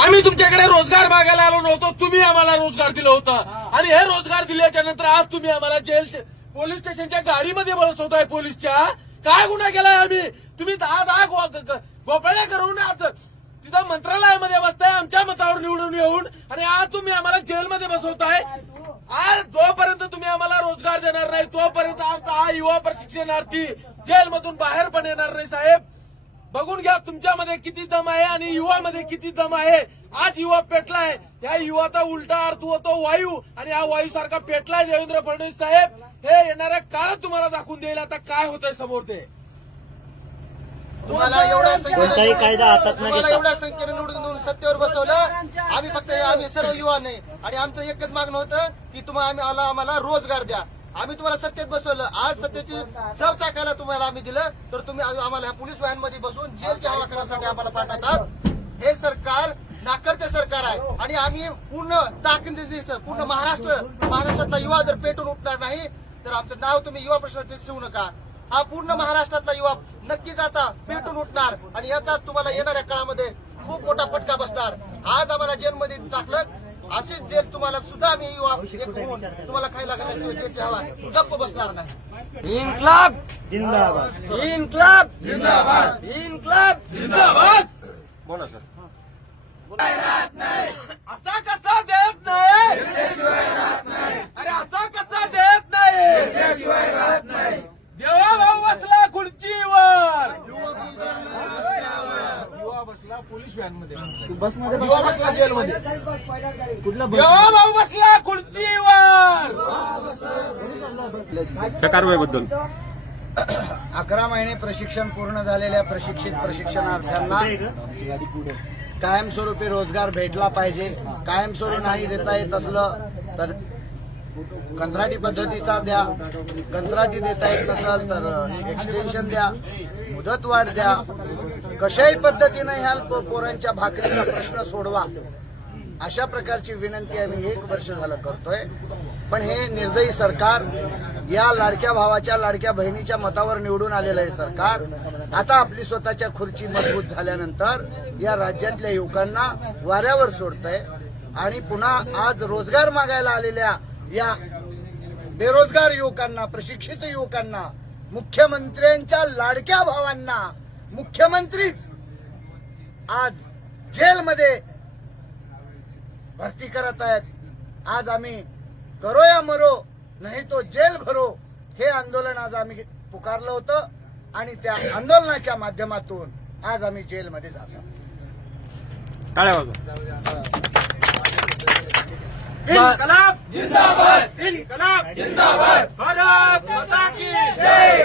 आम्ही तुमच्याकडे रोजगार मागायला आलो नव्हतो, तुम्ही आम्हाला रोजगार दिला होता आणि हे रोजगार दिल्याच्या नंतर आज तुम्ही आम्हाला पोलीस स्टेशनच्या गाडीमध्ये बसवताय. पोलीसच्या काय गुन्हा केलाय आम्ही? तुम्ही 10 गोपाळ्या करून आज तिथं मंत्रालयामध्ये बसताय आमच्या मतावर निवडून येऊन आणि आज तुम्ही आम्हाला जेलमध्ये बसवताय. आज जोपर्यंत तुम्ही आम्हाला रोजगार देणार नाही तोपर्यंत आमचा हा युवा प्रशिक्षणार्थी जेलमधून बाहेर पण येणार नाही. साहेब बघून घ्या तुमच्यामध्ये किती दम आहे आणि युवामध्ये किती दम आहे. आज युवा पेटलाय, या युवाचा उलटा अर्थ होतो वायू आणि हा वायू सारखा पेटलाय. देवेंद्र फडणवीस साहेब हे येणाऱ्या काळात तुम्हाला दाखवून देईल आता काय होतंय समोर. ते तुम्हाला एवढ्या कोणताही कायदा हातात न तुम्हाला घेता एवढ्या संख्येने निवडून सत्तेवर बसवलं. आम्ही सर्व युवा नाही आणि आमचं एकच मागणं होतं की आम्हाला रोजगार द्या. आम्ही तुम्हाला सत्तेत बसवलं. आज सत्तेची चव चाकायला तुम्हाला आम्ही दिलं तर तुम्ही आम्हाला ह्या पोलीस व्हॅनमध्ये बसून जेलच्या हवा करण्यासाठी आम्हाला पाठवतात. हे सरकार नाकर्ते सरकार आहे आणि आम्ही पूर्ण पूर्ण महाराष्ट्रातला युवा जर पेटून उठणार नाही तर आमचं नाव तुम्ही युवा प्रश्नात ठेवू नका. हा पूर्ण महाराष्ट्रातला युवा नक्कीच आता पेटून उठणार आणि याचा तुम्हाला येणाऱ्या काळामध्ये खूप मोठा फटका बसणार. आज आम्हाला जेलमध्ये टाकलं, अशीच जेल तुम्हाला सुद्धा आम्ही युवा एक होऊन तुम्हाला खायला लागल्याशिवाय जेलची हवा गप्प बसणार नाही. इन्क्लाब जिंदाबाद. इन्क्लाब जिंदाबाद. इन्क्लाब जिंदाबाद. बोला सर. असा कसा देत नाही? अरे असा कसा देत नाही? देवा भाऊ बसला खुर्चीवर, युवा बसला पोलीस व्हॅनमध्ये, युवा बसला जेलमध्ये, देवा भाऊ बसला खुर्चीवर. त्या कारवाईबद्दल 11 महिने प्रशिक्षण पूर्ण झालेल्या प्रशिक्षित प्रशिक्षणार्थ्यांना कायमस्वरूपी रोजगार भेटला पाहिजे. कायमस्वरूपी नाही देता येत असलं तर कंत्राटी पद्धतीचा द्या. कंत्राटी देता येत नसेल तर एक्सटेन्शन द्या, मुदतवाढ द्या. कशाही पद्धतीने ह्या पोरांच्या भाकरीचा प्रश्न सोडवा अशा प्रकारची विनंती आम्ही 1 वर्ष झालं करतोय. पण हे निर्दयी सरकार, या लाडक्या भावाच्या लाडक्या बहिणीच्या मतावर निवडून आलेलं आहे सरकार आता आपली स्वतःच्या खुर्ची मजबूत झाल्यानंतर या राज्यातल्या युवकांना वाऱ्यावर सोडतंय आणि पुन्हा आज रोजगार मागायला आलेल्या या बेरोजगार युवकांना, प्रशिक्षित युवकांना, मुख्यमंत्र्यांच्या लाडक्या भावांना मुख्यमंत्रीच आज जेलमध्ये भरती करत आहेत. आज आम्ही करो या मरो नाही तो जेल भरो हे आंदोलन आज आम्ही पुकारलं होतं आणि त्या आंदोलनाच्या माध्यमातून आज आम्ही जेलमध्ये जातो. टाळ्या वाजवा. इन्कलाब जिंदाबाद. इन्कलाब जिंदाबाद. भारत माता की जय.